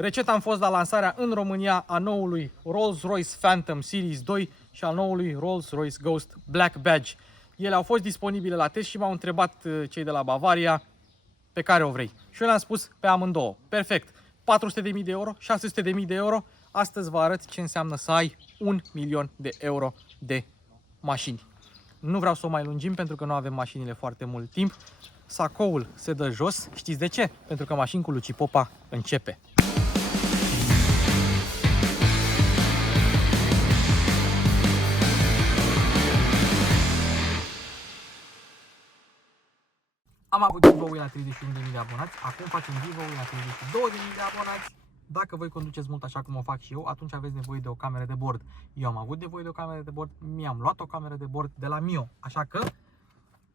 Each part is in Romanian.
Recent am fost la lansarea în România a noului Rolls-Royce Phantom Series 2 și al noului Rolls-Royce Ghost Black Badge. Ele au fost disponibile la test și m-au întrebat cei de la Bavaria pe care o vrei. Și eu le-am spus pe amândouă. Perfect. 400.000 de euro, 600.000 de euro. Astăzi vă arăt ce înseamnă să ai 1.000.000 de euro de mașini. Nu vreau să o mai lungim pentru că nu avem mașinile foarte mult timp. Sacoul se dă jos. Știți de ce? Pentru că mașini cu Luci Popa începe. Am avut giveaway la 31.000 de abonați, acum facem giveaway la 32.000 de abonați. Dacă voi conduceți mult așa cum o fac și eu, atunci aveți nevoie de o cameră de bord. Eu am avut nevoie de o cameră de bord, mi-am luat o cameră de bord de la Mio. Așa că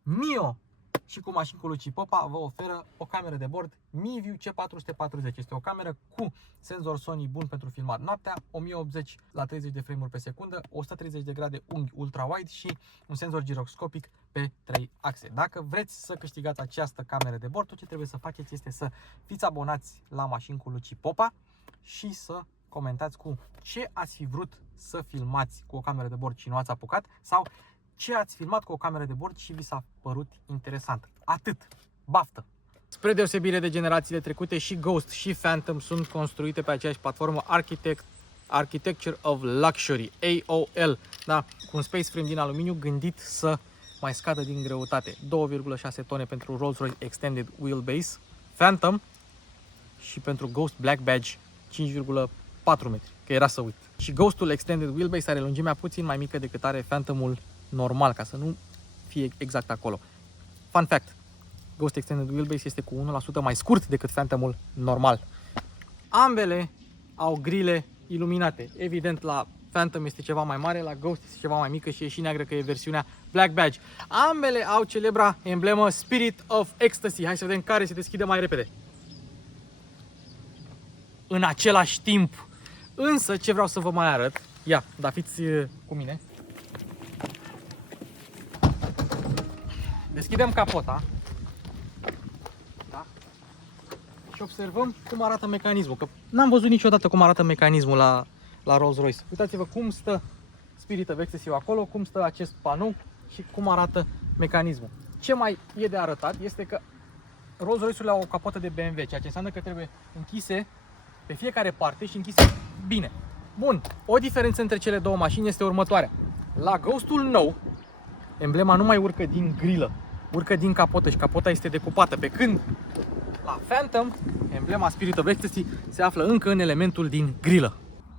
Mio și cu mașini cu Luci Popa vă oferă o cameră de bord MiView C440. Este o cameră cu senzor Sony bun pentru filmat noaptea, 1080 la 30 de frame-uri pe secundă, 130 de grade unghi ultra-wide și un senzor giroscopic pe 3 axe. Dacă vreți să câștigați această cameră de bord, tot ce trebuie să faceți este să fiți abonați la mașini cu Luci Popa și să comentați cu ce ați fi vrut să filmați cu o cameră de bord și nu ați apucat, sau ce ați filmat cu o cameră de bord și vi s-a părut interesant. Atât. Baftă! Spre deosebire de generațiile trecute, și Ghost și Phantom sunt construite pe aceeași platformă Architecture of Luxury, AOL, da, cu un space frame din aluminiu gândit să mai scadă din greutate. 2,6 tone pentru Rolls-Royce Extended Wheelbase Phantom și pentru Ghost Black Badge 5,4 metri, că era să uit. Și Ghostul Extended Wheelbase are lungimea puțin mai mică decât are Phantomul normal, ca să nu fie exact acolo. Fun fact, Ghost Extended Wheelbase este cu 1% mai scurt decât Phantomul normal. Ambele au grile iluminate. Evident, la Phantom este ceva mai mare, la Ghost este ceva mai mică și e și neagră, că e versiunea Black Badge. Ambele au celebra emblemă Spirit of Ecstasy. Hai să vedem care se deschide mai repede. În același timp. Însă, ce vreau să vă mai arăt, ia, da, fiți cu mine. Deschidem capota, da? Și observăm cum arată mecanismul, că n-am văzut niciodată cum arată mecanismul la Rolls-Royce. Uitați-vă cum stă Spirit of Ecstasy acolo, cum stă acest panou și cum arată mecanismul. Ce mai e de arătat este că Rolls-Royce-urile au o capotă de BMW, ceea ce înseamnă că trebuie închise pe fiecare parte și închise bine. Bun, o diferență între cele două mașini este următoarea. La Ghostul nou, emblema nu mai urcă din grilă, urcă din capotă și capota este decupată, pe când la Phantom, emblema Spirit of Ecstasy se află încă în elementul din grilă.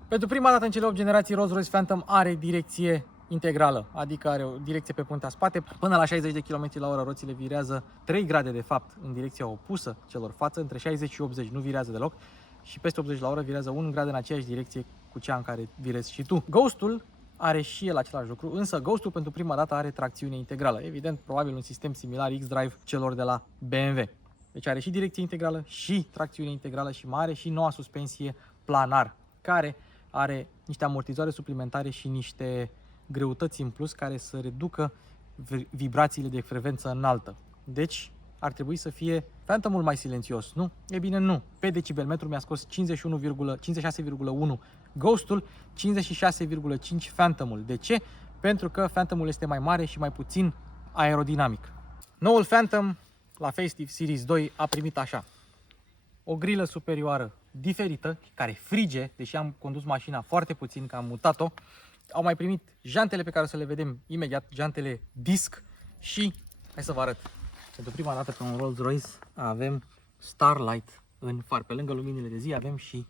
Pentru prima dată în cele 8 generații, Rolls-Royce Phantom are direcție integrală, adică are o direcție pe puntea spate. Până la 60 de km/h roțile virează 3 grade de fapt în direcția opusă celor față, între 60 și 80 nu virează deloc și peste 80 la oră virează 1 grad în aceeași direcție cu cea în care virezi și tu. Ghostul are și el același lucru, însă Ghostul pentru prima dată are tracțiune integrală. Evident, probabil un sistem similar X-Drive celor de la BMW. Deci are și direcție integrală și tracțiune integrală și mai are și noua suspensie planar, care are niște amortizoare suplimentare și niște greutăți în plus care să reducă vibrațiile de frecvență înaltă. Deci ar trebui să fie Phantomul mai silențios, nu? E bine, nu. Pe decibelmetru mi-a scos 56,1 Ghostul, 56,5 Phantomul. De ce? Pentru că Phantomul este mai mare și mai puțin aerodinamic. Noul Phantom la Festive Series 2 a primit așa: o grilă superioară diferită, care frige, deși am condus mașina foarte puțin, că am mutat-o. Au mai primit jantele pe care o să le vedem imediat, jantele disc, și hai să vă arăt. Pentru prima dată pe un Rolls-Royce avem Starlight în far. Pe lângă luminile de zi avem și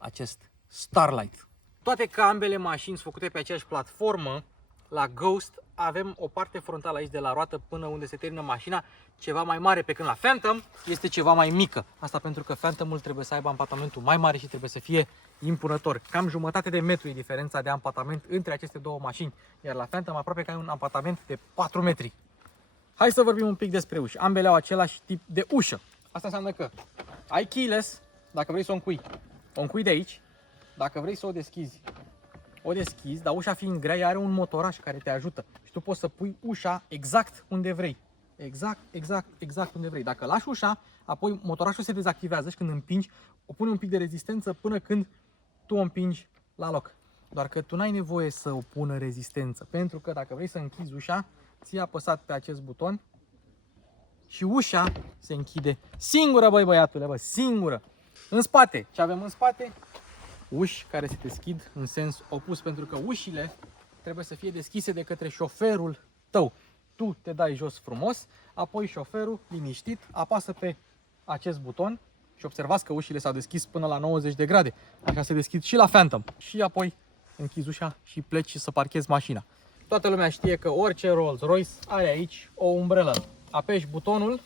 acest Starlight. Toate că ambele mașini sunt făcute pe aceeași platformă, la Ghost avem o parte frontală aici de la roată până unde se termină mașina ceva mai mare, pe când la Phantom este ceva mai mică. Asta pentru că Phantomul trebuie să aibă ampatamentul mai mare și trebuie să fie impunător. Cam jumătate de metru e diferența de ampatament între aceste două mașini, iar la Phantom aproape că ai un ampatament de 4 metri. Hai să vorbim un pic despre uși. Ambele au același tip de ușă. Asta înseamnă că ai keyless, dacă vrei să o încui de aici. Dacă vrei să o deschizi, dar ușa fiind grea, are un motoraș care te ajută și tu poți să pui ușa exact unde vrei. exact unde vrei. Dacă lași ușa, apoi motorașul se dezactivează și când împingi, o pune un pic de rezistență până când tu o împingi la loc. Doar că tu n-ai nevoie să o pună rezistență, pentru că dacă vrei să închizi ușa, ții apăsat pe acest buton și ușa se închide singură, băi băiatule, bă, singură. În spate, ce avem în spate? Uși care se deschid în sens opus, pentru că ușile trebuie să fie deschise de către șoferul tău. Tu te dai jos frumos, apoi șoferul, liniștit, apasă pe acest buton și observați că ușile s-au deschis până la 90 de grade. Așa se deschid și la Phantom. Și apoi închizi ușa și pleci să parchezi mașina. Toată lumea știe că orice Rolls-Royce are aici o umbrelă. Apeși butonul,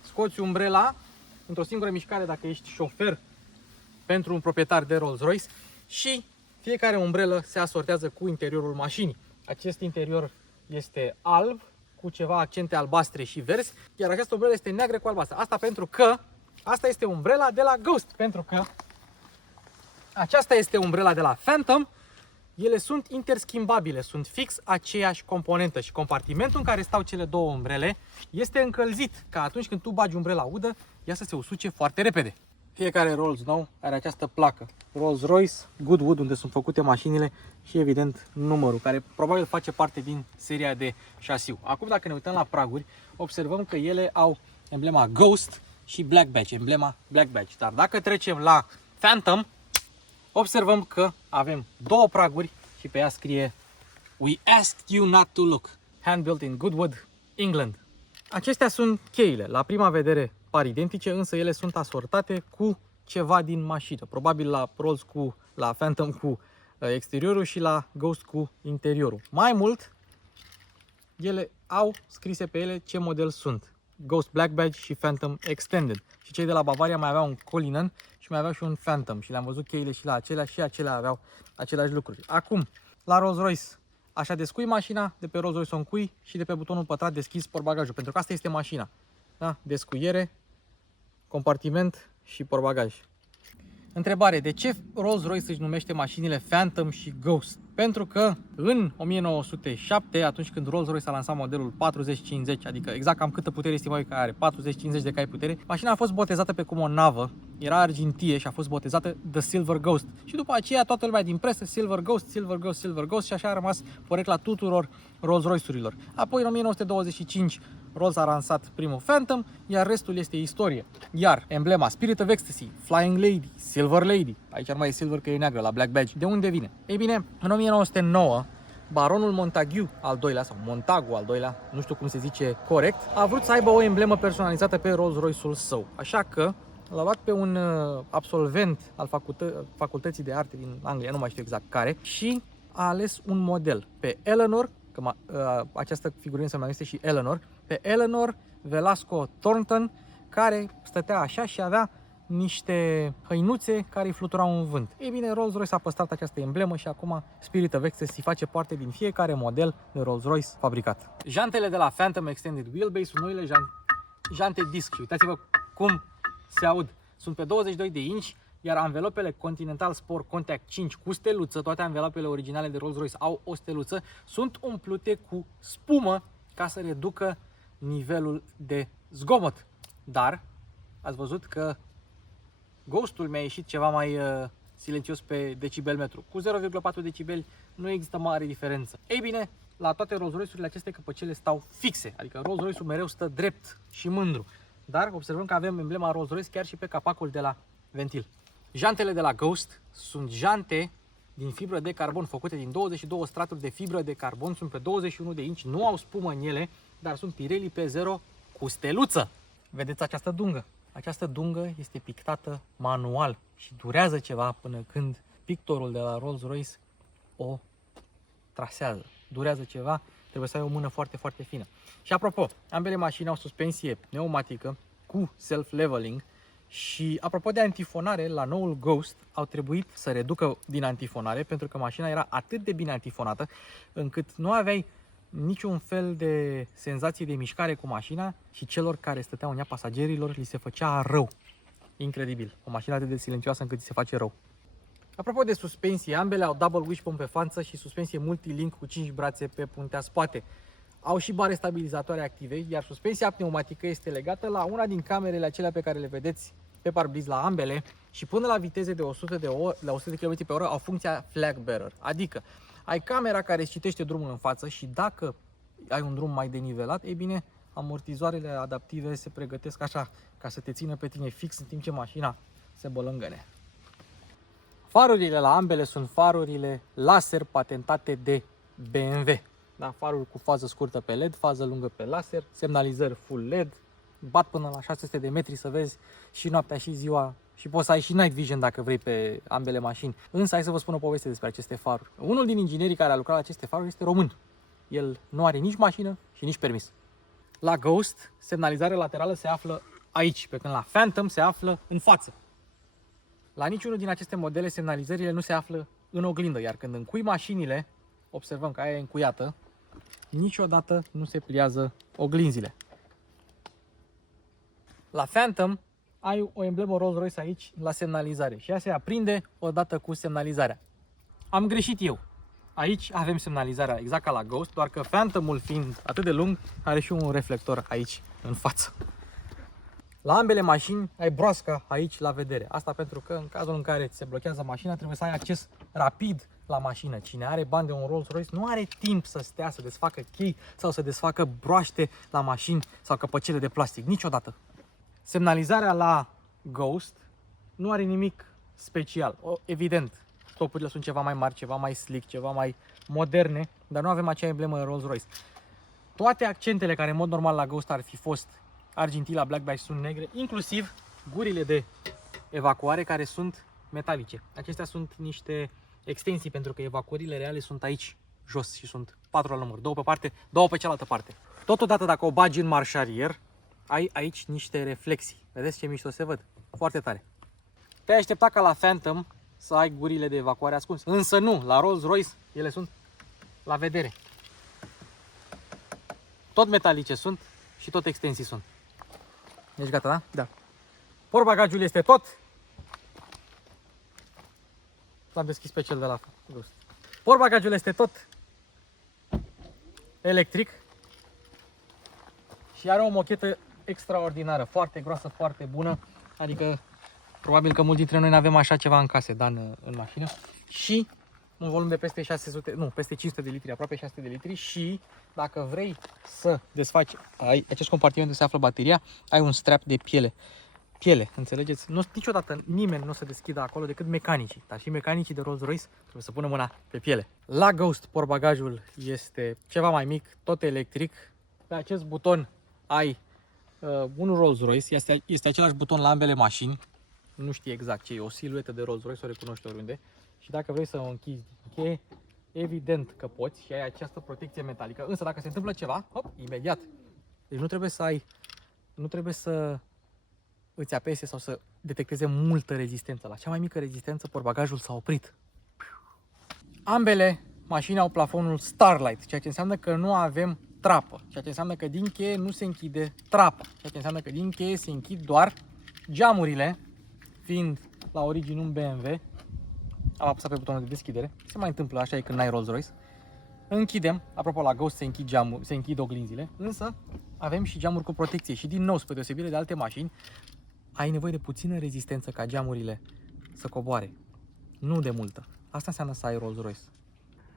scoți umbrela într-o singură mișcare dacă ești șofer pentru un proprietar de Rolls-Royce și fiecare umbrelă se asortează cu interiorul mașinii. Acest interior este alb cu ceva accente albastre și verzi, iar această umbrelă este neagră cu albastră. Asta pentru că asta este umbrela de la Ghost, pentru că aceasta este umbrela de la Phantom. Ele sunt interschimbabile, sunt fix aceeași componentă și compartimentul în care stau cele două umbrele este încălzit, ca atunci când tu bagi umbrela udă, ea să se usuce foarte repede. Fiecare Rolls nou are această placă Rolls-Royce Goodwood, unde sunt făcute mașinile și evident numărul, care probabil face parte din seria de șasiu. Acum dacă ne uităm la praguri, observăm că ele au emblema Ghost și Black Badge, emblema Black Badge. Dar dacă trecem la Phantom, observăm că avem două praguri și pe ea scrie We asked you not to look. Hand built in Goodwood, England. Acestea sunt cheile. La prima vedere par identice, însă ele sunt asortate cu ceva din mașină. Probabil la Rolls la Phantom cu exteriorul și la Ghost cu interiorul. Mai mult, ele au scrise pe ele ce model sunt. Ghost Black Badge și Phantom Extended. Și cei de la Bavaria mai aveau un Cullinan și mai aveau și un Phantom. Și le-am văzut cheile și la acelea și acelea aveau aceleași lucruri. Acum, la Rolls-Royce, așa descui mașina, de pe Rolls-Royce o încui și de pe butonul pătrat deschizi portbagajul. Pentru că asta este mașina. Da? Descuiere, compartiment și portbagaj. Întrebare, de ce Rolls-Royce își numește mașinile Phantom și Ghost? Pentru că în 1907, atunci când Rolls-Royce a lansat modelul 4050, adică exact cam câtă putere estimau că are, 40-50 de cai putere, mașina a fost botezată pe cum o navă, era argintie și a fost botezată The Silver Ghost. Și după aceea toată lumea din presă, Silver Ghost, Silver Ghost, Silver Ghost și așa a rămas porecla tuturor Rolls-Royce-urilor. Apoi în 1925 Rolls a lansat primul Phantom, iar restul este istorie. Iar emblema Spirit of Ecstasy, Flying Lady, Silver Lady, aici ar mai e silver că e neagră la Black Badge, de unde vine? Ei bine, în 1909, baronul Montagu al doilea, sau Montagu al doilea, nu știu cum se zice corect, a vrut să aibă o emblemă personalizată pe Rolls-Royce-ul său. Așa că l-a luat pe un absolvent al facultății de arte din Anglia, nu mai știu exact care, și a ales un model pe Eleanor, că această figurină se mai numește și Eleanor, pe Eleanor Velasco Thornton, care stătea așa și avea niște hăinuțe care îi fluturau în vânt. Ei bine, Rolls-Royce a păstrat această emblemă și acum Spirit of Ecstasy face parte din fiecare model de Rolls-Royce fabricat. Jantele de la Phantom Extended Wheelbase sunt noile jante disc și uitați-vă cum se aud. Sunt pe 22 de inch, iar anvelopele Continental Sport Contact 5 cu steluță, toate anvelopele originale de Rolls-Royce au o steluță, sunt umplute cu spumă ca să reducă nivelul de zgomot. Dar ați văzut că Ghostul mi-a ieșit ceva mai silențios pe decibelmetru. Cu 0,4 decibeli nu există mare diferență. Ei bine, la toate Rolls-Royce-urile aceste căpăcele stau fixe, adică Rolls-Royce-ul mereu stă drept și mândru. Dar observăm că avem emblema Rolls-Royce chiar și pe capacul de la ventil. Jantele de la Ghost sunt jante din fibră de carbon, făcute din 22 straturi de fibră de carbon, sunt pe 21 de inci, nu au spumă în ele, dar sunt Pirelli P0 cu steluță. Vedeți această dungă? Această dungă este pictată manual și durează ceva până când pictorul de la Rolls-Royce o trasează. Durează ceva, trebuie să ai o mână foarte, foarte fină. Și apropo, ambele mașini au suspensie pneumatică cu self-leveling și apropo de antifonare, la noul Ghost au trebuit să reducă din antifonare pentru că mașina era atât de bine antifonată încât nu aveai niciun fel de senzație de mișcare cu mașina și celor care stăteau în ea, pasagerilor, li se făcea rău. Incredibil. O mașină atât de silențioasă încât se face rău. Apropo de suspensie, ambele au double wishbone pe față și suspensie multilink cu 5 brațe pe puntea spate. Au și bare stabilizatoare active, iar suspensia pneumatică este legată la una din camerele acelea pe care le vedeți pe parbriz la ambele și până la viteze de 100 de km pe oră au funcția flag bearer, adică ai camera care îți citește drumul în față și dacă ai un drum mai denivelat, e bine, amortizoarele adaptive se pregătesc așa ca să te țină pe tine fix în timp ce mașina se bălângăne. Farurile la ambele sunt farurile laser patentate de BMW. Da, faruri cu fază scurtă pe LED, fază lungă pe laser, semnalizări full LED, bat până la 600 de metri să vezi și noaptea și ziua și poți să ai și night vision dacă vrei pe ambele mașini. Însă hai să vă spun o poveste despre aceste faruri. Unul din inginerii care a lucrat la aceste faruri este român. El nu are nici mașină și nici permis. La Ghost, semnalizarea laterală se află aici, pe când la Phantom se află în față. La niciunul din aceste modele semnalizările nu se află în oglindă, iar când încui mașinile, observăm că aia e încuiată, niciodată nu se pliază oglinzile. La Phantom ai o emblemă Rolls-Royce aici la semnalizare și ea se aprinde odată cu semnalizarea. Am greșit eu. Aici avem semnalizarea exact ca la Ghost, doar că Phantomul fiind atât de lung are și un reflector aici în față. La ambele mașini ai broasca aici la vedere. Asta pentru că în cazul în care ți se blochează mașina trebuie să ai acces rapid la mașină. Cine are bani de un Rolls-Royce nu are timp să stea să desfacă chei sau să desfacă broaște la mașini sau căpăcele de plastic. Niciodată. Semnalizarea la Ghost nu are nimic special. Evident, stopurile sunt ceva mai mari, ceva mai slick, ceva mai moderne, dar nu avem acea emblemă Rolls-Royce. Toate accentele care în mod normal la Ghost ar fi fost argintii, la Black Badge sunt negre, inclusiv gurile de evacuare care sunt metalice. Acestea sunt niște extensii pentru că evacuările reale sunt aici jos și sunt 4 la număr, 2 pe parte, 2 pe cealaltă parte. Totodată dacă o bagi în marșarier, ai aici niște reflexii. Vedeți ce mișto se văd? Foarte tare. Te-ai aștepta ca la Phantom să ai gurile de evacuare ascunse, însă nu, la Rolls-Royce ele sunt la vedere. Tot metalice sunt și tot extensii sunt. Deci gata, da? Da. Portbagajul este tot. L-am deschis pe cel de la Ghost. Portbagajul este tot electric și are o mochetă extraordinară, foarte groasă, foarte bună. Adică probabil că mulți dintre noi nu avem așa ceva în case, dar în mașină. Și un volum de peste 600, nu, peste 500 de litri, aproape 600 de litri și dacă vrei să desfaci acest compartiment unde se află bateria, ai un strap de piele. Piele, înțelegeți? Niciodată nimeni nu o să deschidă acolo decât mecanicii, dar și mecanicii de Rolls-Royce trebuie să pună mâna pe piele. La Ghost portbagajul este ceva mai mic, tot electric. Pe acest buton ai un Rolls-Royce, este același buton la ambele mașini. Nu știu exact ce e, o siluetă de Rolls-Royce, o recunoști oriunde. Și dacă vrei să o închizi din cheie, evident că poți și ai această protecție metalică. Însă dacă se întâmplă ceva, hop, imediat. Deci nu trebuie să îți apese sau să detecteze multă rezistență. La cea mai mică rezistență, portbagajul s-a oprit. Ambele mașini au plafonul Starlight, ceea ce înseamnă că nu avem trapă. Ceea ce înseamnă că din cheie nu se închide trapa. Ceea ce înseamnă că din cheie se închid doar geamurile, fiind la origine un BMW. Am apăsat pe butonul de deschidere. Se mai întâmplă, așa e când n-ai Rolls-Royce. Închidem, apropo la Ghost se închid oglinzile, însă avem și geamuri cu protecție și din nou, spre deosebire de alte mașini, ai nevoie de puțină rezistență ca geamurile să coboare. Nu de multă. Asta înseamnă să ai Rolls-Royce.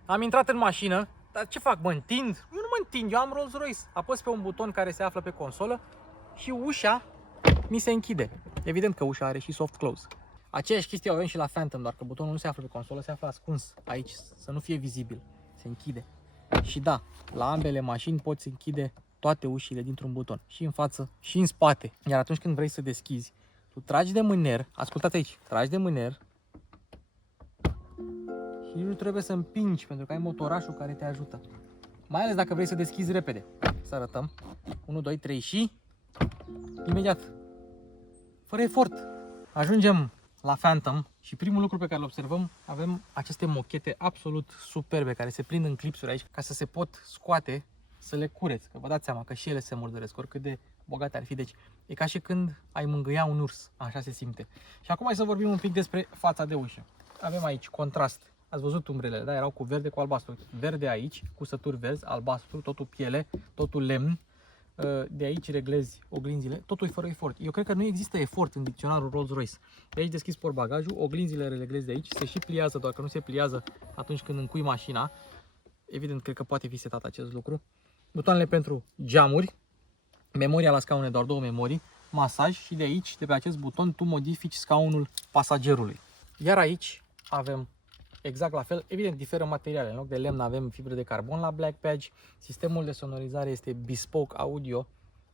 Am intrat în mașină, dar ce fac? Mă întind? Eu nu mă întind, eu am Rolls-Royce. Apăs pe un buton care se află pe consolă și ușa mi se închide. Evident că ușa are și soft close. Aceeași chestie o avem și la Phantom, doar că butonul nu se află pe consolă, se află ascuns aici, să nu fie vizibil. Se închide. Și da, la ambele mașini poți închide toate ușile dintr-un buton, și în față și în spate. Iar atunci când vrei să deschizi, tu tragi de mâner, ascultați aici, tragi de mâner și nu trebuie să împingi pentru că ai motorașul care te ajută. Mai ales dacă vrei să deschizi repede. Să arătăm. 1, 2, 3 și imediat. Fără efort. Ajungem la Phantom și primul lucru pe care îl observăm, avem aceste mochete absolut superbe care se prind în clipsuri aici ca să se pot scoate, să le cureți, că vă dați seama că și ele se murdăresc, oricât de bogate ar fi. Deci e ca și când ai mângâia un urs, așa se simte. Și acum hai să vorbim un pic despre fața de ușă. Avem aici contrast Ați văzut umbrele, da? Erau cu verde, cu albastru. Verde aici, cu sături verzi, albastru, totul piele, totul lemn. De aici reglezi oglinzile, totul e fără efort. Eu cred că nu există efort în dicționarul Rolls-Royce. De aici deschizi portbagajul, oglinzile reglezi de aici, se și pliază, doar că nu se pliază atunci când încui mașina. Evident, cred că poate fi setat acest lucru. Butoanele pentru geamuri, memoria la scaune, doar 2 memorii, masaj și de aici, de pe acest buton, tu modifici scaunul pasagerului. Iar aici avem exact la fel, evident diferă materiale, în loc de lemn avem fibre de carbon la Black Badge, sistemul de sonorizare este bespoke audio,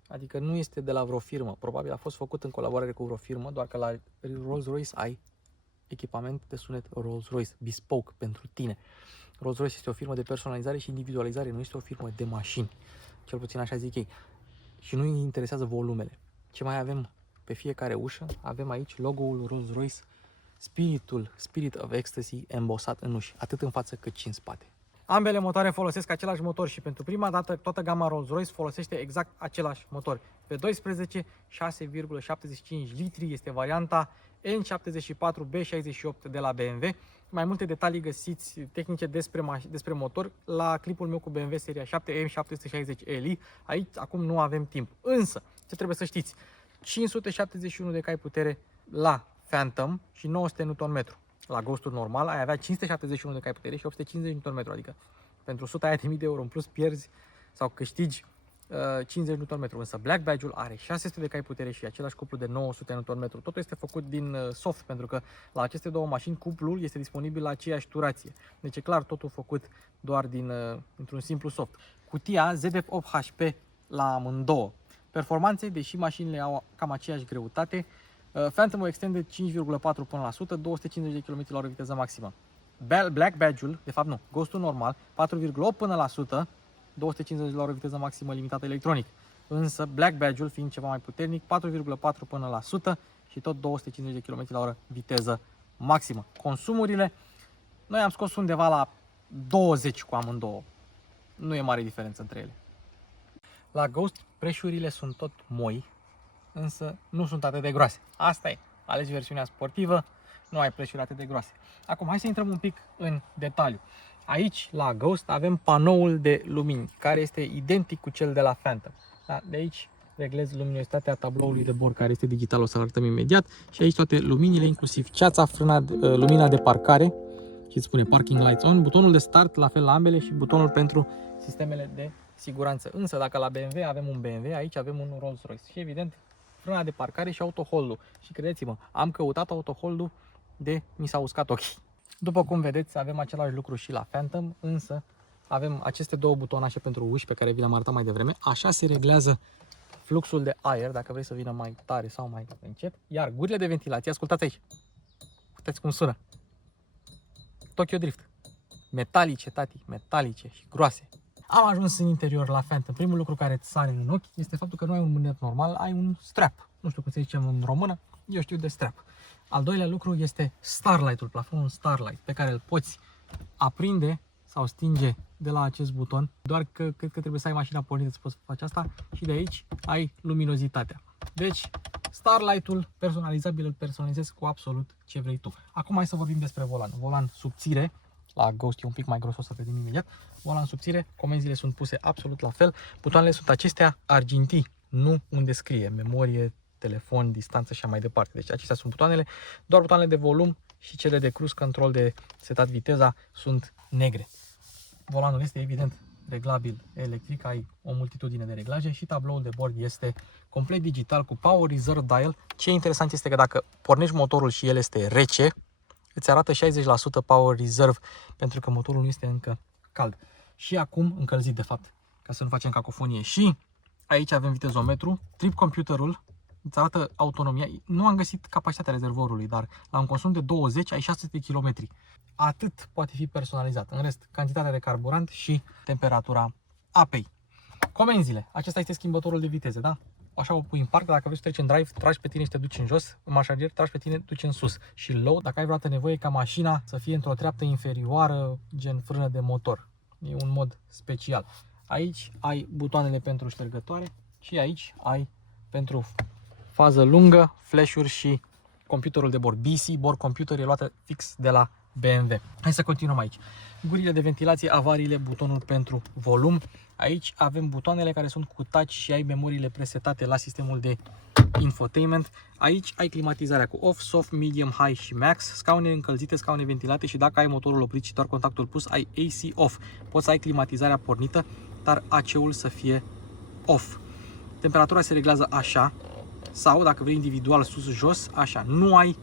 adică nu este de la vreo firmă, probabil a fost făcut în colaborare cu vreo firmă, doar că la Rolls-Royce ai echipament de sunet Rolls-Royce, bespoke pentru tine. Rolls-Royce este o firmă de personalizare și individualizare, nu este o firmă de mașini, cel puțin așa zic ei. Și nu îi interesează volumele. Ce mai avem pe fiecare ușă? Avem aici logo-ul Rolls-Royce, Spirit of Ecstasy embosat în uși, atât în față cât și în spate. Ambele motoare folosesc același motor și pentru prima dată toată gama Rolls-Royce folosește exact același motor. Pe 12, 6,75 litri este varianta N74B68 de la BMW. Mai multe detalii găsiți tehnice despre motor la clipul meu cu BMW seria 7 M760Li. Aici acum nu avem timp. Însă, ce trebuie să știți? 571 de cai putere la Phantom și 900 Nm. La Ghost-ul normal ai avea 571 de cai putere și 850 Nm, adică pentru 100 aia de mii de euro în plus pierzi sau câștigi 50 Nm, însă Black Badge-ul are 600 de cai putere și același cuplu de 900 Nm. Totul este făcut din soft, pentru că la aceste două mașini cuplul este disponibil la aceeași turație. Deci e clar totul făcut doar dintr-un simplu soft. Cutia ZF8HP la amândouă. Performanțe, deși mașinile au cam aceeași greutate, Phantom-ul extinde 5,4 până la 100, 250 de km la viteză maximă. Black Badge-ul, de fapt nu, Ghost-ul normal, 4,8 până la 100, 250 la viteză maximă limitată electronic. Însă Black Badge-ul fiind ceva mai puternic, 4,4 până la 100 și tot 250 de km la oră viteză maximă. Consumurile, noi am scos undeva la 20 cu amândouă. Nu e mare diferență între ele. La Ghost preșurile sunt tot moi, însă nu sunt atât de groase. Asta e. Alegi versiunea sportivă, nu ai preșuri atât de groase. Acum hai să intrăm un pic în detaliu. Aici la Ghost avem panoul de lumini, care este identic cu cel de la Phantom. Da? De aici reglezi luminositatea tabloului de bord, care este digital, o să arătăm imediat. Și aici toate luminile, inclusiv ceața, lumina de parcare, și spune Parking Lights On, butonul de start la fel la ambele și butonul pentru sistemele de siguranță. Însă dacă la BMW avem un BMW, aici avem un Rolls-Royce. Și evident frâna de parcare și autohold-ul. Și credeți-mă, am căutat autohold-ul de mi s-au uscat ochii. După cum vedeți, avem același lucru și la Phantom, însă avem aceste două butonașe pentru uși pe care vi le-am arătat mai devreme. Așa se reglează fluxul de aer, dacă vrei să vină mai tare sau mai încet. Iar gurile de ventilație, ascultați aici. Uitați cum sună. Tokyo Drift. Metalice, tati, metalice și groase. Am ajuns în interior la Phantom. Primul lucru care îți sare în ochi este faptul că nu ai un mânet normal, ai un strap. Nu știu cum se zice în română, eu știu de strap. Al doilea lucru este Starlight-ul, plafonul Starlight, pe care îl poți aprinde sau stinge de la acest buton. Doar că cred că trebuie să ai mașina pornită să poți face asta și de aici ai luminozitatea. Deci, Starlight-ul personalizabil îl personalizezi cu absolut ce vrei tu. Acum hai să vorbim despre volan. Volan subțire. La Ghost e un pic mai gros, o să vedem imediat. Volan subțire, comenzile sunt puse absolut la fel. Butoanele sunt acestea argintii, nu unde scrie memorie, telefon, distanță și așa mai departe. Deci acestea sunt butoanele, doar butoanele de volum și cele de cruise control, de setat viteza, sunt negre. Volanul este evident reglabil electric, ai o multitudine de reglaje și tabloul de bord este complet digital cu Power Reserve Dial. Ce interesant este că dacă pornești motorul și el este rece, îți arată 60% Power Reserve, pentru că motorul nu este încă cald. Și acum încălzit, de fapt, ca să nu facem cacofonie. Și aici avem vitezometru, trip computerul, îți arată autonomia. Nu am găsit capacitatea rezervorului, dar la un consum de 20 ai 600 km. Atât poate fi personalizat. În rest, cantitatea de carburant și temperatura apei. Comenzile. Acesta este schimbătorul de viteze, da? Așa o pui în parc, dacă vrei să treci în drive, tragi pe tine și te duci în jos, în mașadier, tragi pe tine, duci în sus. Și low, dacă ai vreodată nevoie ca mașina să fie într-o treaptă inferioară, gen frână de motor. E un mod special. Aici ai butoanele pentru ștergătoare și aici ai pentru fază lungă, flash-uri și computerul de bord. BC Board Computer e luată fix de la BMW. Hai să continuăm aici. Gurile de ventilație, avariile, butonul pentru volum. Aici avem butoanele care sunt cu touch și ai memoriile presetate la sistemul de infotainment. Aici ai climatizarea cu off, soft, medium, high și max, scaune încălzite, scaune ventilate și dacă ai motorul oprit și doar contactul pus, ai AC off. Poți să ai climatizarea pornită, dar AC-ul să fie off. Temperatura se reglează așa sau dacă vrei individual sus-jos, așa. Nu ai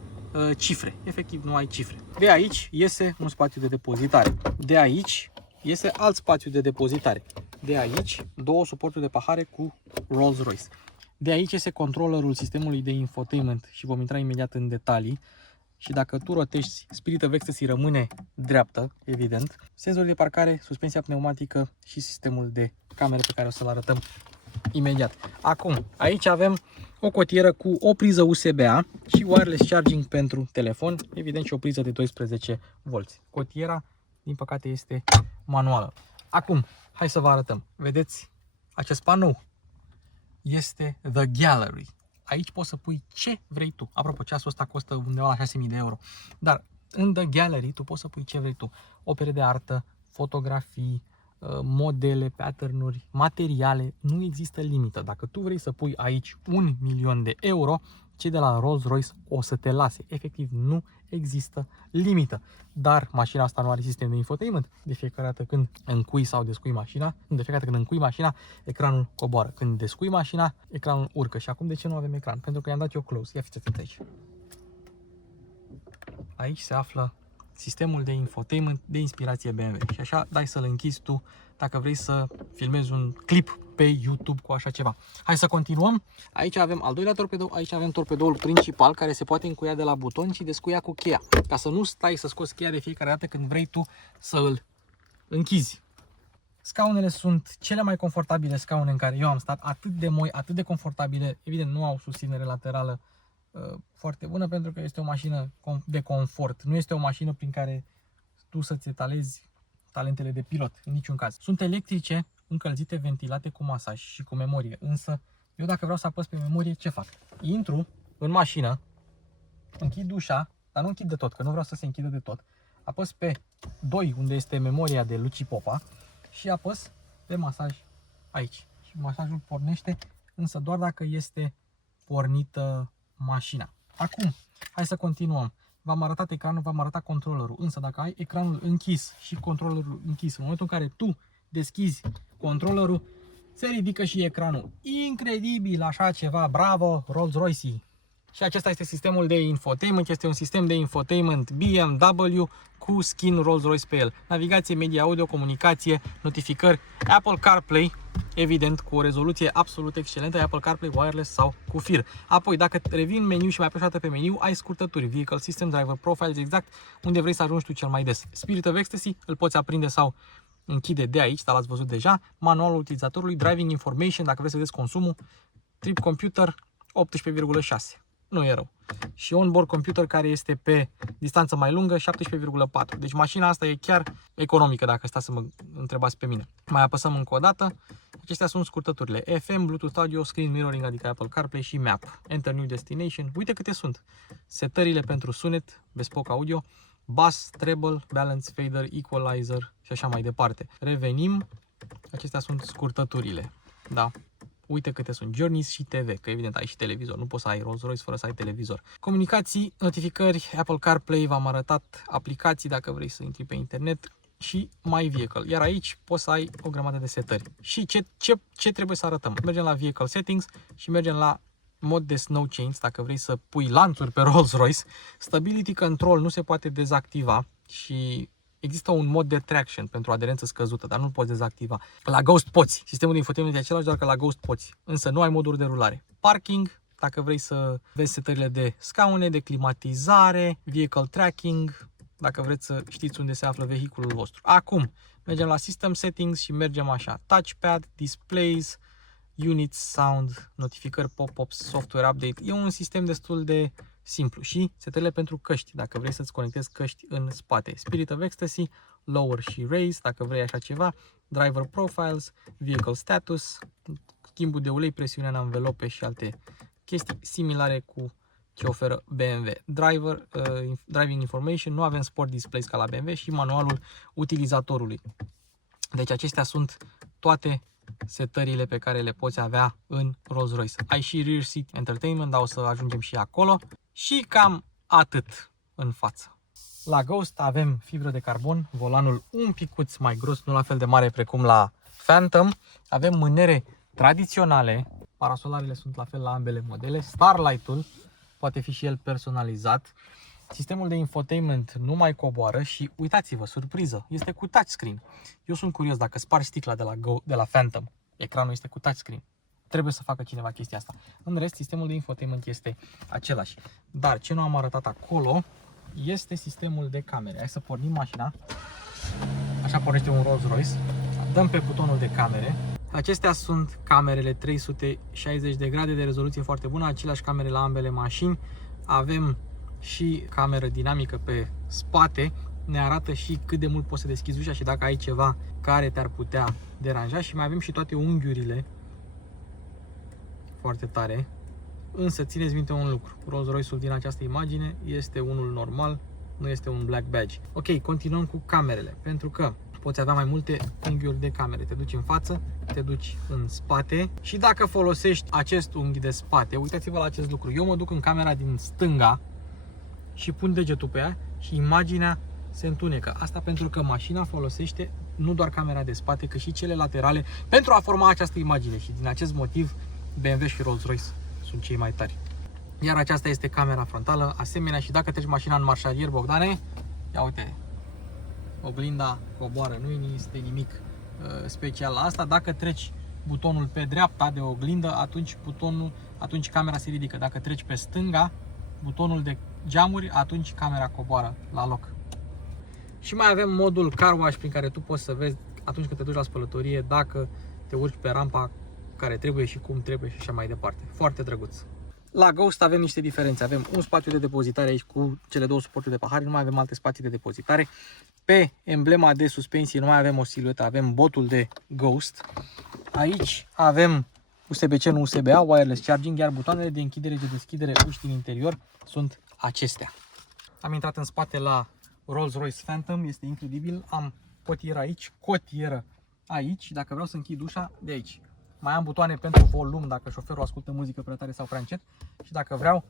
cifre, efectiv nu ai cifre. De aici iese un spațiu de depozitare. De aici iese alt spațiu de depozitare. De aici două suporturi de pahare cu Rolls-Royce. De aici este controllerul sistemului de infotainment și vom intra imediat în detalii. Și dacă tu rotești, Spirit of Ecstasy rămâne dreaptă, evident. Senzor de parcare, suspensia pneumatică și sistemul de camere pe care o să-l arătăm imediat. Acum, aici avem o cotieră cu o priză USB-A și wireless charging pentru telefon, evident și o priză de 12 V. Cotiera, din păcate, este manuală. Acum, hai să vă arătăm. Vedeți acest panou? Este The Gallery. Aici poți să pui ce vrei tu. Apropo, ceasul ăsta costă undeva la 6.000 de euro. Dar în The Gallery tu poți să pui ce vrei tu. Opere de artă, fotografii, modele, pattern-uri, materiale. Nu există limită. Dacă tu vrei să pui aici 1.000.000 de euro, cei de la Rolls-Royce o să te lase. Efectiv, nu există limită. Dar mașina asta nu are sistem de infotainment. De fiecare dată când încui sau descui mașina, ecranul coboară. Când descui mașina, ecranul urcă. Și acum de ce nu avem ecran? Pentru că i-am dat eu close. Ia fiți atenți aici. Aici se află sistemul de infotainment de inspirație BMW. Și așa dai să-l închizi tu dacă vrei să filmezi un clip pe YouTube cu așa ceva. Hai să continuăm. Aici avem al doilea torpedou, aici avem torpedoul principal care se poate încuia de la buton și descuia cu cheia. Ca să nu stai să scoți cheia de fiecare dată când vrei tu să îl închizi. Scaunele sunt cele mai confortabile scaune în care eu am stat, atât de moi, atât de confortabile. Evident, nu au susținere laterală foarte bună pentru că este o mașină de confort. Nu este o mașină prin care tu să-ți etalezi talentele de pilot, în niciun caz. Sunt electrice, încălzite, ventilate cu masaj și cu memorie. Însă, eu dacă vreau să apăs pe memorie, ce fac? Intru în mașină, închid ușa, dar nu închid de tot, că nu vreau să se închidă de tot. Apăs pe 2, unde este memoria de Luci Popa, și apăs pe masaj aici. Și masajul pornește, însă doar dacă este pornită mașina. Acum, hai să continuăm. V-am arătat ecranul, v-am arătat controllerul, însă dacă ai ecranul închis și controllerul închis, în momentul în care tu deschizi controllerul, se ridică și ecranul. Incredibil, așa ceva, bravo Rolls-Royce! Și acesta este sistemul de infotainment, este un sistem de infotainment BMW cu skin Rolls-Royce pe el. Navigație, media audio, comunicație, notificări, Apple CarPlay, evident cu o rezoluție absolut excelentă, Apple CarPlay wireless sau cu fir. Apoi, dacă revii în meniu și mai apeși o dată pe meniu, ai scurtături, Vehicle System, Driver Profiles, exact unde vrei să ajungi tu cel mai des. Spirit of Ecstasy îl poți aprinde sau închide de aici, dar l-ați văzut deja. Manualul utilizatorului, Driving Information, dacă vreți să vedeți consumul, Trip Computer 18,6. Nu e rău. Și onboard computer care este pe distanță mai lungă, 17,4. Deci mașina asta e chiar economică dacă stați să mă întrebați pe mine. Mai apăsăm încă o dată. Acestea sunt scurtăturile. FM, Bluetooth Audio, Screen Mirroring, adică Apple CarPlay și Map. Enter New Destination. Uite câte sunt. Setările pentru sunet, bespoke audio, bass, treble, balance, fader, equalizer și așa mai departe. Revenim. Acestea sunt scurtăturile. Da. Uite câte sunt, Journeys și TV, că evident ai și televizor, nu poți să ai Rolls-Royce fără să ai televizor. Comunicații, notificări, Apple CarPlay, v-am arătat, aplicații dacă vrei să intri pe internet și My Vehicle. Iar aici poți să ai o grămadă de setări. Și ce trebuie să arătăm? Mergem la Vehicle Settings și mergem la mod de Snow Chains, dacă vrei să pui lanțuri pe Rolls-Royce. Stability Control nu se poate dezactiva și există un mod de traction pentru aderență scăzută, dar nu poți dezactiva. La Ghost poți. Sistemul de infotainment e același, doar că la Ghost poți. Însă nu ai moduri de rulare. Parking, dacă vrei să vezi setările de scaune, de climatizare, vehicle tracking, dacă vreți să știți unde se află vehiculul vostru. Acum, mergem la System Settings și mergem așa. Touchpad, Displays, Units, Sound, notificări, pop-ups, Software Update. E un sistem destul de simplu. Și setările pentru căști, dacă vrei să-ți conectezi căști în spate. Spirit of Ecstasy, Lower și Raise, dacă vrei așa ceva. Driver Profiles, Vehicle Status, schimbul de ulei, presiunea în anvelope și alte chestii similare cu ce oferă BMW. Driving Information, nu avem Sport Displays ca la BMW și manualul utilizatorului. Deci acestea sunt toate setările pe care le poți avea în Rolls-Royce. Ai și Rear Seat Entertainment, dar o să ajungem și acolo. Și cam atât în față. La Ghost avem fibră de carbon, volanul un picuț mai gros, nu la fel de mare precum la Phantom. Avem mânere tradiționale, parasolarele sunt la fel la ambele modele. Starlight-ul poate fi și el personalizat. Sistemul de infotainment nu mai coboară și uitați-vă, surpriză, este cu touchscreen. Eu sunt curios dacă spargi sticla de la Phantom, ecranul este cu touchscreen. Trebuie să facă cineva chestia asta. În rest, sistemul de infotainment este același. Dar ce nu am arătat acolo este sistemul de camere. Hai să pornim mașina. Așa pornește un Rolls-Royce. Dăm pe butonul de camere. Acestea sunt camerele 360 de grade de rezoluție foarte bună, aceleași camere la ambele mașini. Avem și cameră dinamică pe spate, ne arată și cât de mult poți să deschizi ușa și dacă ai ceva care te-ar putea deranja, și mai avem și toate unghiurile foarte tare. Însă țineți minte un lucru, Rolls-Royce-ul din această imagine este unul normal, nu este un black badge. Ok, continuăm cu camerele, pentru că poți avea mai multe unghiuri de camere. Te duci în față, te duci în spate și dacă folosești acest unghi de spate, uitați-vă la acest lucru. Eu mă duc în camera din stânga și pun degetul pe ea și imaginea se întunecă. Asta pentru că mașina folosește nu doar camera de spate, cât și cele laterale pentru a forma această imagine și din acest motiv BMW și Rolls-Royce sunt cei mai tari. Iar aceasta este camera frontală, asemenea, și dacă treci mașina în marșalier, Bogdane, ia uite, oglinda coboară, nu este nimic special la asta. Dacă treci butonul pe dreapta de oglindă, atunci camera se ridică. Dacă treci pe stânga, butonul de geamuri, atunci camera coboară la loc. Și mai avem modul car wash prin care tu poți să vezi atunci când te duci la spălătorie dacă te urci pe rampa care trebuie și cum trebuie și așa mai departe. Foarte drăguț. La Ghost avem niște diferențe. Avem un spațiu de depozitare aici cu cele două suporturi de pahare, nu mai avem alte spații de depozitare. Pe emblema de suspensie nu mai avem o siluetă, avem botul de Ghost. Aici avem USB-C, nu USB-A, wireless charging, iar butoanele de închidere și de deschidere uși din interior sunt acestea. Am intrat în spate la Rolls-Royce Phantom, este incredibil. Am cotieră aici, cotieră aici și dacă vreau să închid ușa, de aici. Mai am butoane pentru volum dacă șoferul ascultă muzică prea tare sau prea încet și dacă vreau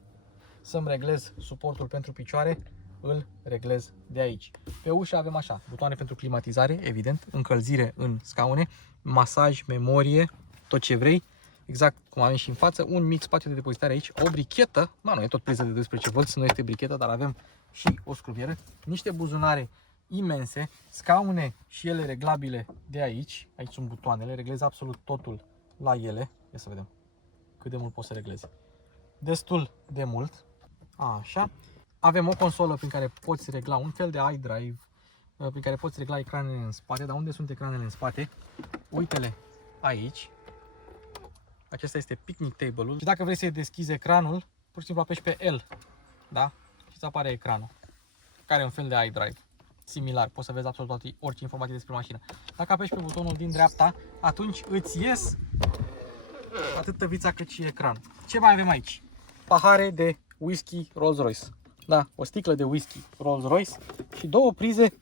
să-mi reglez suportul pentru picioare, îl reglez de aici. Pe ușă avem așa, butoane pentru climatizare, evident, încălzire în scaune, masaj, memorie, tot ce vrei, exact cum avem și în față, un mic spațiu de depozitare aici, o brichetă, nu e tot priză de 12V, nu este brichetă, dar avem și o scrubieră, niște buzunare imense, scaune și ele reglabile de aici, aici sunt butoanele, reglez absolut totul la ele, ia să vedem cât de mult pot să reglez, destul de mult, așa. Avem o consolă prin care poți regla un fel de iDrive, prin care poți regla ecranele în spate, dar unde sunt ecranele în spate? Uite-le aici, acesta este picnic table-ul și dacă vrei să deschizi ecranul, pur și simplu apeși pe L, da? Și îți apare ecranul, care e un fel de iDrive. Similar, poți să vezi absolut orice informație despre mașină. Dacă apeși pe butonul din dreapta, atunci îți ies atât tăvița cât și ecran. Ce mai avem aici? Pahare de whisky Rolls-Royce. Da, o sticlă de whisky Rolls-Royce și două prize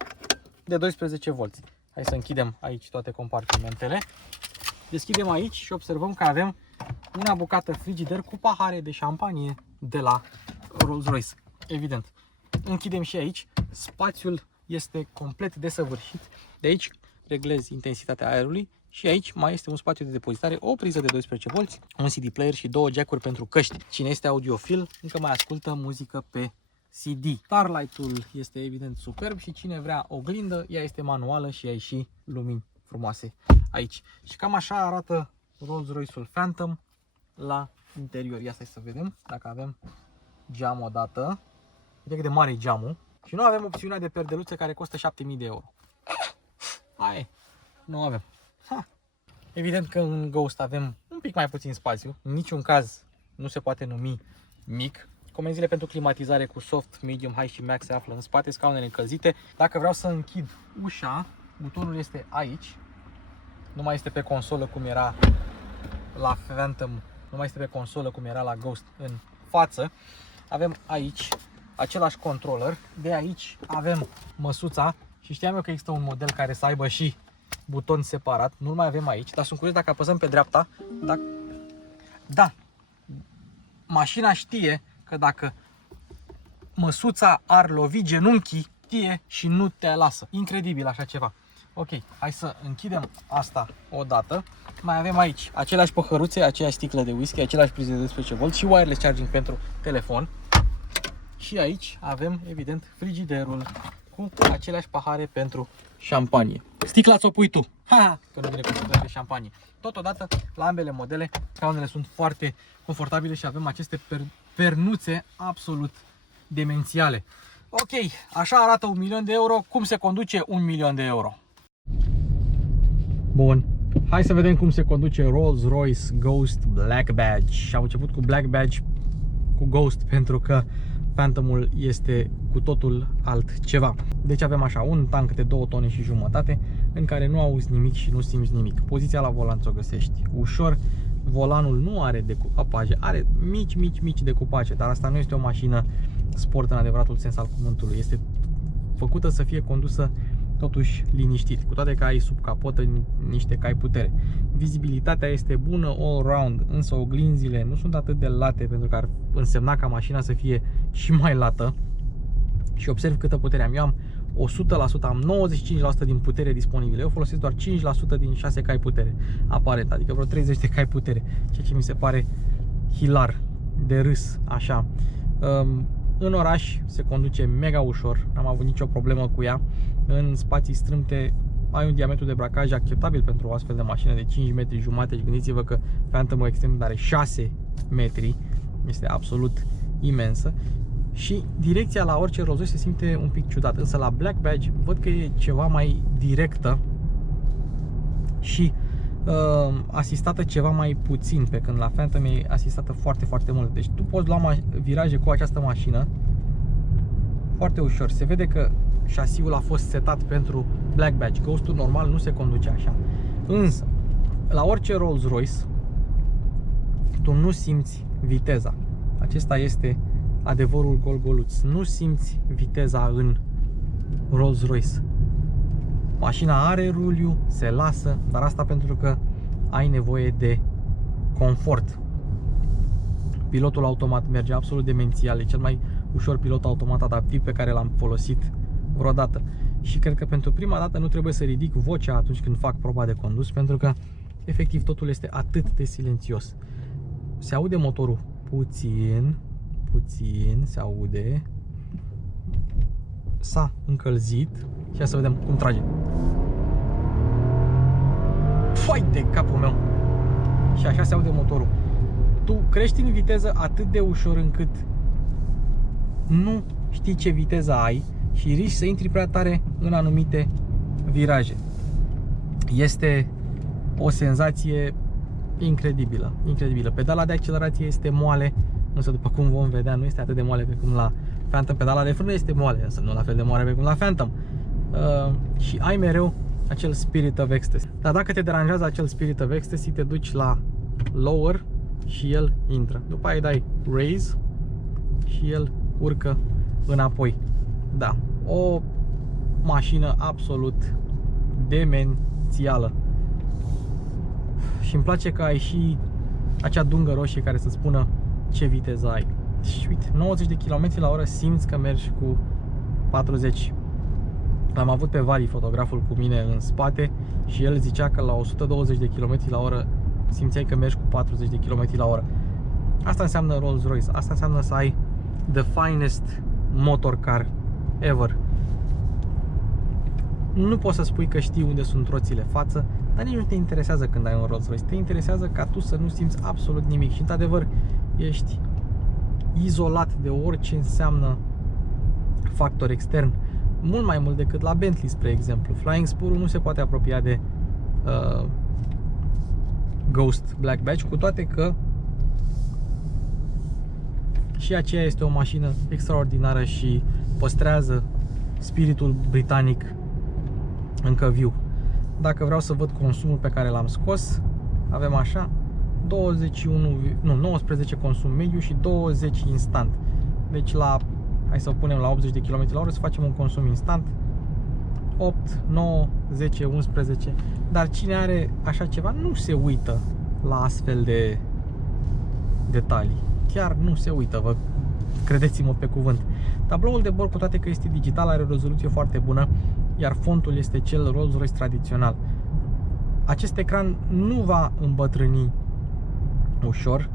de 12V. Hai să închidem aici toate compartimentele. Deschidem aici și observăm că avem una bucată frigider cu pahare de șampanie de la Rolls-Royce. Evident. Închidem și aici. Spațiul este complet desăvârșit. De aici reglezi intensitatea aerului și aici mai este un spațiu de depozitare, o priză de 12V, un CD player și două jack-uri pentru căști. Cine este audiofil încă mai ascultă muzică pe CD. Starlight-ul este evident superb și cine vrea oglindă, ea este manuală și ai și lumini frumoase aici. Și cam așa arată Rolls-Royce-ul Phantom la interior. Ia să vedem dacă avem geam odată. Uite cât de mare e geamul. Și nu avem opțiunea de perdeluțe care costă 7000 de euro. Hai, nu avem. Evident că în Ghost avem un pic mai puțin spațiu. În niciun caz nu se poate numi mic. Comenzile pentru climatizare cu soft, medium, high și max se află în spate, scaunele încălzite. Dacă vreau să închid ușa, butonul este aici. Nu mai este pe consolă cum era la Phantom, nu mai este pe consolă cum era la Ghost în față. avem aici același controller, de aici avem măsuța și știam eu că există un model care să aibă și buton separat, nu mai avem aici, dar sunt curios dacă apăsăm pe dreapta, da, mașina știe că dacă măsuța ar lovi genunchii, știe și nu te lasă. Incredibil așa ceva. Ok, hai să închidem asta odată. Mai avem aici aceleași păhăruțe, aceeași sticlă de whisky, același prize de 12V și wireless charging pentru telefon. Și aici avem, evident, frigiderul cu aceleași pahare pentru șampanie. Sticla ți-o pui tu. Ha, că nu vine cu sticla de șampanie. Totodată, la ambele modele, scaunele sunt foarte confortabile și avem aceste pernuțe absolut demențiale. Ok, așa arată 1 milion de euro. Cum se conduce 1 milion de euro? Bun, hai să vedem cum se conduce Rolls-Royce Ghost Black Badge. Și am început cu Black Badge cu Ghost pentru că Phantomul este cu totul altceva. Deci avem așa, un tank de 2 tone și jumătate în care nu auzi nimic și nu simți nimic. Poziția la volan ți-o găsești ușor. Volanul nu are decupaje, are mici decupaje, dar asta nu este o mașină sport în adevăratul sens al cuvântului. Este făcută să fie condusă totuși liniștit, cu toate că ai sub capotă niște cai putere. Vizibilitatea este bună all round, însă oglinzile nu sunt atât de late pentru că ar însemna ca mașina să fie și mai lată. Și observ câtă putere am. Eu am 100%, am 95% din putere disponibilă. Eu folosesc doar 5% din 6 cai putere aparent, adică vreo 30 de cai putere, ceea ce mi se pare hilar, de râs, așa. În oraș se conduce mega ușor, n-am avut nicio problemă cu ea. În spații strâmte ai un diametru de bracaj acceptabil pentru o astfel de mașină de 5 metri jumate și gândiți-vă că Phantom Extended are 6 metri, este absolut imensă. Și direcția la orice Rolls-Royce se simte un pic ciudat, însă la Black Badge văd că e ceva mai directă și asistată ceva mai puțin, pe când la Phantom e asistată foarte mult. Deci tu poți lua viraje cu această mașină foarte ușor. Se vede că șasiul a fost setat pentru Black Badge. Ghost-ul normal nu se conduce așa. Însă, la orice Rolls-Royce tu nu simți viteza. Acesta este adevărul gol-goluț. Nu simți viteza în Rolls-Royce. Mașina are ruliu, se lasă, dar asta pentru că ai nevoie de confort. Pilotul automat merge absolut demențial, e cel mai ușor pilot automat adaptiv pe care l-am folosit vreodată. Și cred că pentru prima dată nu trebuie să ridic vocea atunci când fac proba de condus, pentru că efectiv totul este atât de silențios. Se aude motorul puțin se aude. S-a încălzit și hai să vedem cum trage. Fai de capul meu! Și așa se aude motorul. Tu crești în viteză atât de ușor încât nu știi ce viteză ai și riști să intri prea tare în anumite viraje. Este o senzație incredibilă, incredibilă. Pedala de accelerație este moale, însă după cum vom vedea nu este atât de moale precum la Phantom. Pedala de frână este moale, însă nu la fel de moale precum la Phantom. Și ai mereu acel spirit of ecstasy. Dar dacă te deranjează acel spirit of ecstasy, te duci la lower și el intră. După aia dai raise și el urcă înapoi. Da, o mașină absolut demențială. Și îmi place că ai și acea dungă roșie care să spună ce viteză ai. Și uite, 90 de km la oră simți că mergi cu 40. Am avut pe Vali fotograful cu mine în spate și el zicea că la 120 de km la oră simțeai că mergi cu 40 de km la oră. Asta înseamnă Rolls-Royce, asta înseamnă să ai the finest motor car ever. Nu poți să spui că știi unde sunt roțile față, dar nici nu te interesează când ai un Rolls-Royce. Te interesează ca tu să nu simți absolut nimic și într-adevăr ești izolat de orice înseamnă factor extern. Mult mai mult decât la Bentley, spre exemplu. Flying Spur nu se poate apropia de Ghost Black Badge, cu toate că și aceea este o mașină extraordinară și păstrează spiritul britanic încă viu. Dacă vreau să văd consumul pe care l-am scos, avem așa 19 consum mediu și 20 instant. deci hai să o punem la 80 de km/h, să facem un consum instant 8, 9, 10, 11. Dar cine are așa ceva nu se uită la astfel de detalii. Chiar nu se uită, vă credeți-mă pe cuvânt. Tabloul de bord, cu toate că este digital, are o rezoluție foarte bună, iar fontul este cel Rolls-Royce tradițional. Acest ecran nu va îmbătrâni ușor,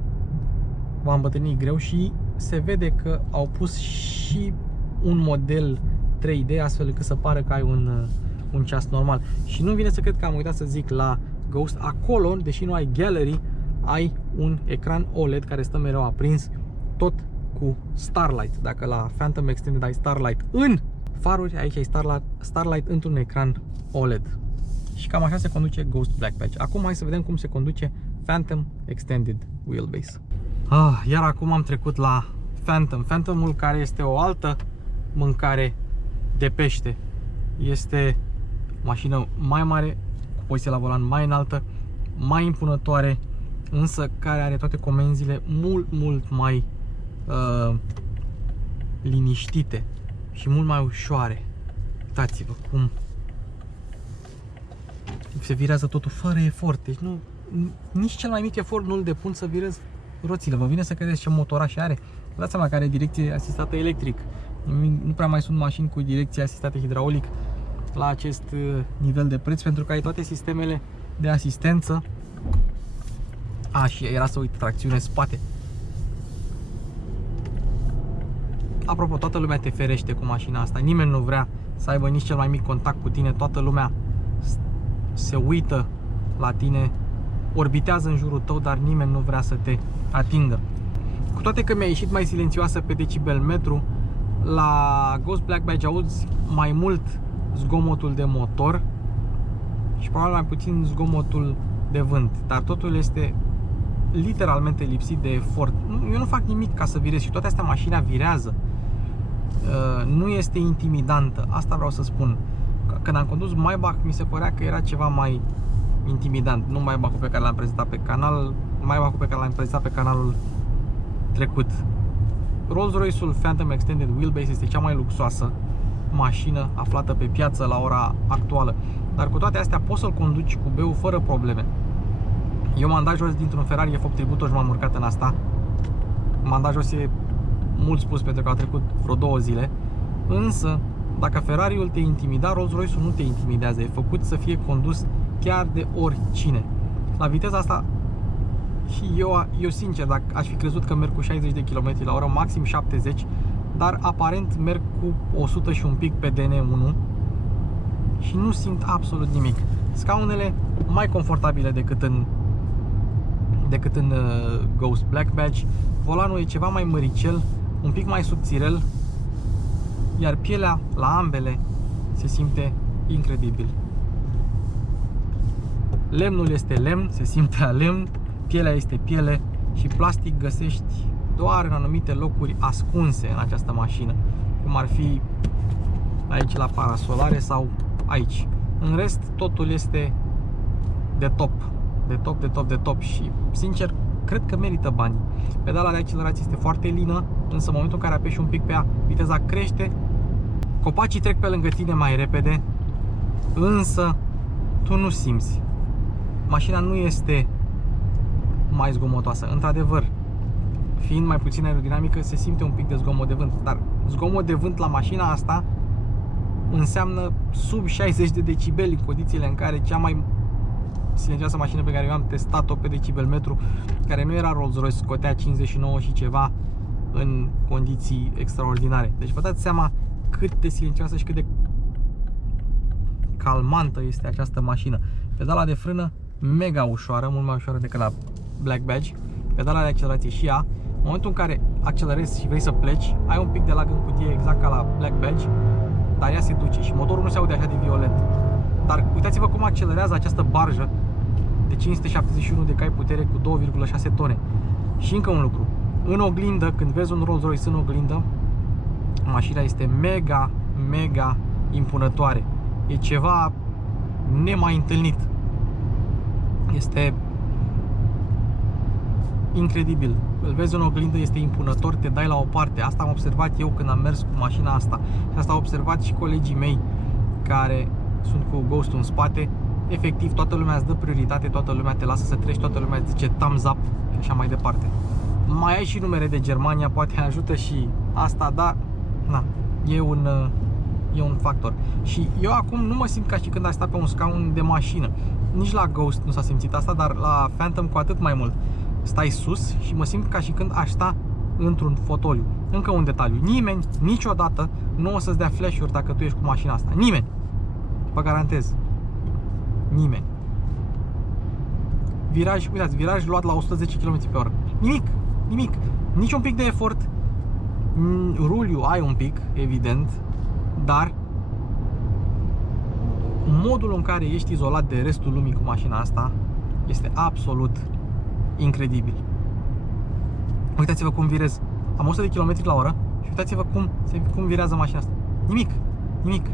va îmbătrâni greu și se vede că au pus și un model 3D astfel încât să pară că ai un ceas normal. Și nu vine să cred că am uitat să zic la Ghost, acolo, deși nu ai gallery, ai un ecran OLED care stă mereu aprins, tot cu Starlight. Dacă la Phantom Extended ai Starlight în faruri, aici ai Starlight într-un ecran OLED. Și cam așa se conduce Ghost Black Badge. Acum hai să vedem cum se conduce Phantom Extended Wheelbase. Iar acum am trecut la Phantom. Phantomul, care este o altă mâncare de pește. Este o mașină mai mare, cu poziție la volan mai înaltă, mai impunătoare, însă care are toate comenzile mult mai liniștite și mult mai ușoare. Uitați-vă cum se virează totul fără efort. Deci nici cel mai mic efort nu-l depun să virez roțile. Vă vine să credeți ce motoraș are? Vă dați seama că are direcție asistată electric. Nu prea mai sunt mașini cu direcție asistată hidraulic la acest nivel de preț, pentru că ai toate sistemele de asistență. Și era să uit, tracțiune spate. Apropo, toată lumea te ferește cu mașina asta. Nimeni nu vrea să aibă nici cel mai mic contact cu tine. Toată lumea se uită la tine, orbitează în jurul tău, dar nimeni nu vrea să te atingă. Cu toate că mi-a ieșit mai silențioasă pe decibel metru, la Ghost Black Badge auzi mai mult zgomotul de motor și probabil mai puțin zgomotul de vânt, dar totul este literalmente lipsit de efort. Eu nu fac nimic ca să virez și toate astea mașina virează. Nu este intimidantă, asta vreau să spun. Când am condus Maybach mi se părea că era ceva mai intimidant. Nu Maybach-ul pe care l-am prezentat pe canal, Maybach-ul pe care l-am prezentat pe canalul trecut. Rolls-Royce-ul Phantom Extended Wheelbase este cea mai luxoasă mașină aflată pe piață la ora actuală. Dar cu toate astea poți să-l conduci cu B-ul fără probleme. Eu m-am dat jos dintr-un Ferrari F8 Tributo și m-am urcat în asta. M-am dat jos e mult spus pentru că au trecut vreo 2 zile. Însă, dacă Ferrari-ul te intimida, Rolls-Royce-ul nu te intimidează. E făcut să fie condus chiar de oricine. La viteza asta, și eu sincer, dacă aș fi crezut că merg cu 60 de km/h, maxim 70, dar aparent merg cu 100 și un pic pe DN1 și nu simt absolut nimic. Scaunele mai confortabile decât în Ghost Black Badge. Volanul e ceva mai măricel, un pic mai subțirel, iar pielea la ambele se simte incredibil. Lemnul este lemn, se simte a lemn, pielea este piele și plastic găsești doar în anumite locuri ascunse în această mașină, cum ar fi aici la parasolare sau aici. În rest, totul este de top, de top și, sincer, cred că merită bani. Pedala de accelerație este foarte lină, însă în momentul în care apeși un pic pe ea, viteza crește, copacii trec pe lângă tine mai repede, însă tu nu simți. Mașina nu este mai zgomotoasă. Într-adevăr, fiind mai puțin aerodinamică, se simte un pic de zgomot de vânt, dar zgomot de vânt la mașina asta înseamnă sub 60 de decibeli în condițiile în care cea mai silențioasă mașină pe care eu am testat-o pe decibel metru, care nu era Rolls-Royce, scotea 59 și ceva în condiții extraordinare. Deci vă dați seama cât de silențioasă și cât de calmantă este această mașină. Pedala de frână mega ușoară, mult mai ușoară decât la Black Badge. Pedala de accelerație și ea. În momentul în care accelerezi și vrei să pleci, ai un pic de lag în cutie, exact ca la Black Badge, dar ea se duce și motorul nu se aude așa de violent. Dar uitați-vă cum accelerează această barjă de 571 de cai putere cu 2,6 tone. Și încă un lucru, în oglindă, când vezi un Rolls-Royce în oglindă, mașina este mega impunătoare. E ceva nemai întâlnit. Este incredibil. îl vezi în oglindă, este impunător, te dai la o parte. Asta am observat eu când am mers cu mașina asta și asta au observat și colegii mei care sunt cu Ghost-ul în spate. Efectiv, toată lumea îți dă prioritate, toată lumea te lasă să treci, toată lumea îți zice thumbs up și așa mai departe. Mai ai și numere de Germania, poate ajută și asta, dar na, e un factor. Și eu acum nu mă simt ca și când aș sta pe un scaun de mașină. Nici la Ghost nu s-a simțit asta, dar la Phantom cu atât mai mult. Stai sus și mă simt ca și când aș sta într-un fotoliu. Încă un detaliu. Nimeni, niciodată, nu o să-ți dea flash-uri dacă tu ești cu mașina asta. Nimeni. Vă garantez. Nimeni. Viraj, uitați, viraj luat la 110 km/h. Nimic, nimic. Nici un pic de efort. Ruliu ai un pic, evident, dar modul în care ești izolat de restul lumii cu mașina asta este absolut incredibil. Uitați-vă cum virez. Am 100 de km/h și uitați-vă cum virează mașina asta. Nimic, nimic.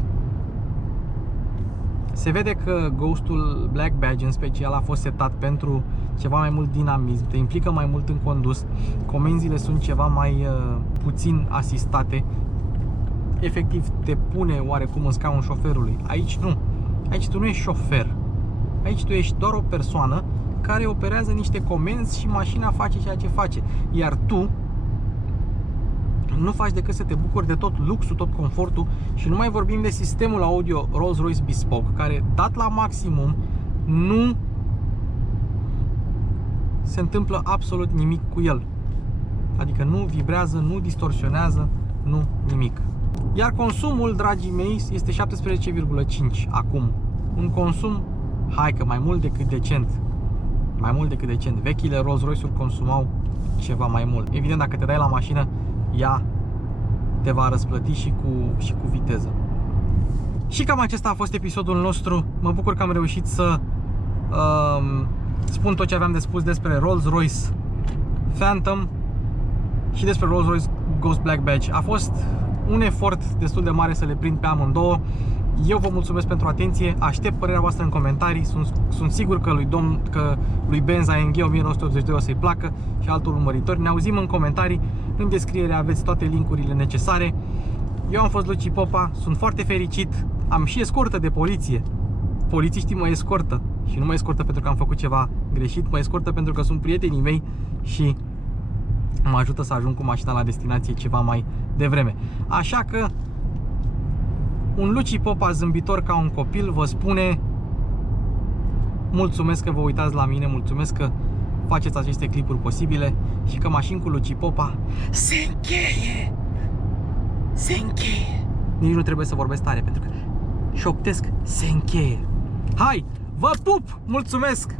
Se vede că Ghost-ul Black Badge în special a fost setat pentru ceva mai mult dinamism, te implică mai mult în condus, comenzile sunt ceva mai puțin asistate, efectiv te pune oarecum în scaunul șoferului. Aici nu, aici tu nu ești șofer, aici tu ești doar o persoană care operează niște comenzi și mașina face ceea ce face, iar tu nu faci decât să te bucuri de tot luxul, tot confortul și nu mai vorbim de sistemul audio Rolls-Royce Bespoke, care dat la maximum nu se întâmplă absolut nimic cu el. Adică nu vibrează, nu distorsionează, nu nimic. Iar consumul, dragii mei, este 17,5 acum. Un consum, hai că mai mult decât decent. Mai mult decât decent. Vechile Rolls-Royce-uri consumau ceva mai mult. Evident, dacă te dai la mașină, ea te va răsplăti și cu viteză. Și cam acesta a fost episodul nostru. Mă bucur că am reușit să spun tot ce aveam de spus despre Rolls-Royce Phantom și despre Rolls-Royce Ghost Black Badge. A fost un efort destul de mare să le prind pe amândouă. Eu vă mulțumesc pentru atenție, aștept părerea voastră în comentarii, sunt sigur că lui Benz AMG 1982 o să-i placă și altor urmăritori. Ne auzim în comentarii, în descriere aveți toate linkurile necesare. Eu am fost Luci Popa, sunt foarte fericit, am și escortă de poliție. Polițiștii mă escortă și nu mă escortă pentru că am făcut ceva greșit, mă escortă pentru că sunt prietenii mei și mă ajută să ajung cu mașina la destinație ceva mai devreme. Așa că un Luci Popa zâmbitor ca un copil vă spune mulțumesc că vă uitați la mine, mulțumesc că faceți aceste clipuri posibile și că Mașini cu Luci Popa se încheie! Se încheie! Nici nu trebuie să vorbesc tare pentru că șoptesc, se încheie! Hai, vă pup! Mulțumesc!